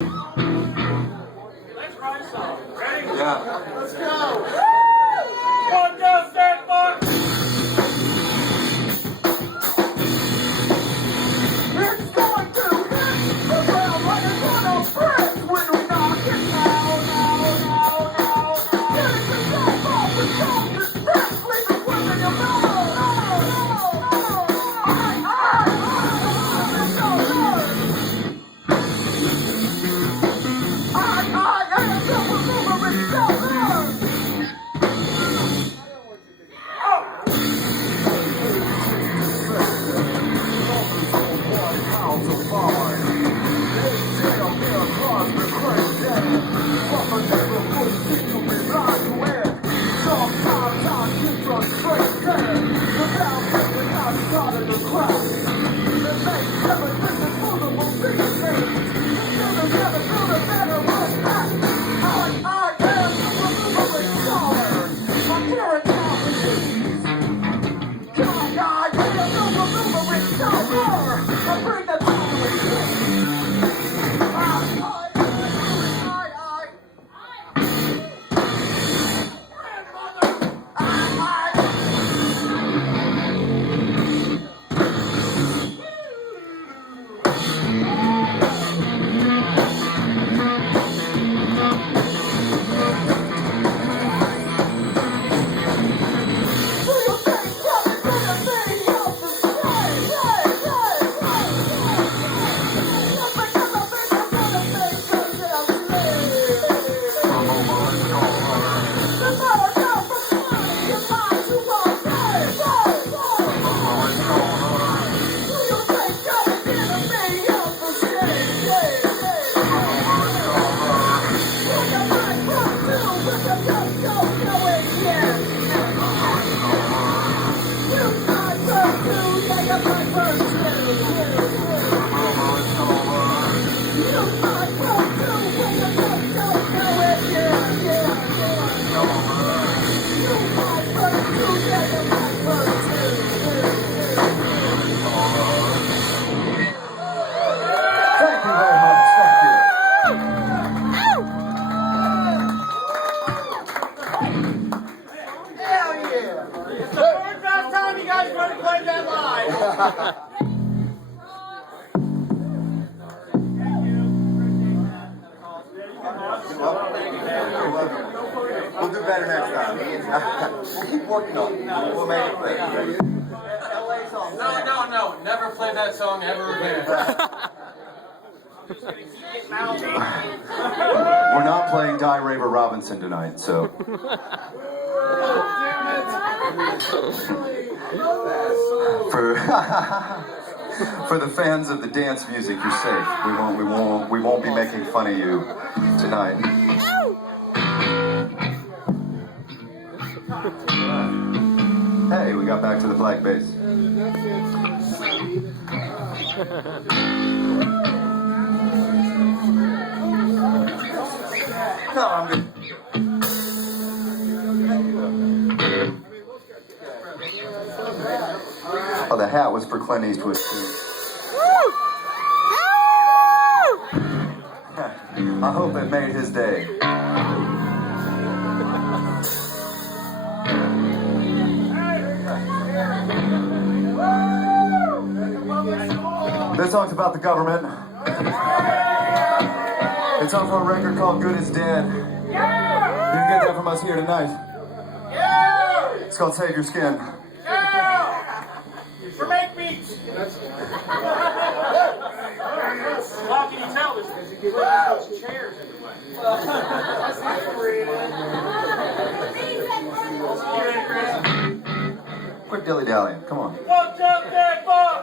Let's write a song. Ready? Yeah. Let's go. One, two, three, four. It's going to hit the ground like it's gonna break when we knock it down, down, down, down. Getting the top off the top, the steps, leaving women your mouth. It's the third last time you guys want to play that live. We'll do better next time. We'll keep working on it. We'll make it better. No. Never play that song ever again. We're not playing Die Raver Robinson tonight, so. For the fans of the dance music, you're safe. We won't be making fun of you tonight. Hey, we got back to the black bass. No, I'm good. Oh, the hat was for Clint Eastwood too. I hope it made his day. This song's about the government. It's off a record called Good Is Dead. You can get that from us here tonight. It's called Save Your Skin. For make beats. How can you tell this? Because you get chairs everywhere. Quit dilly-dallying. Come on. 1, 2, 3, 4.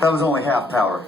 That was only half power.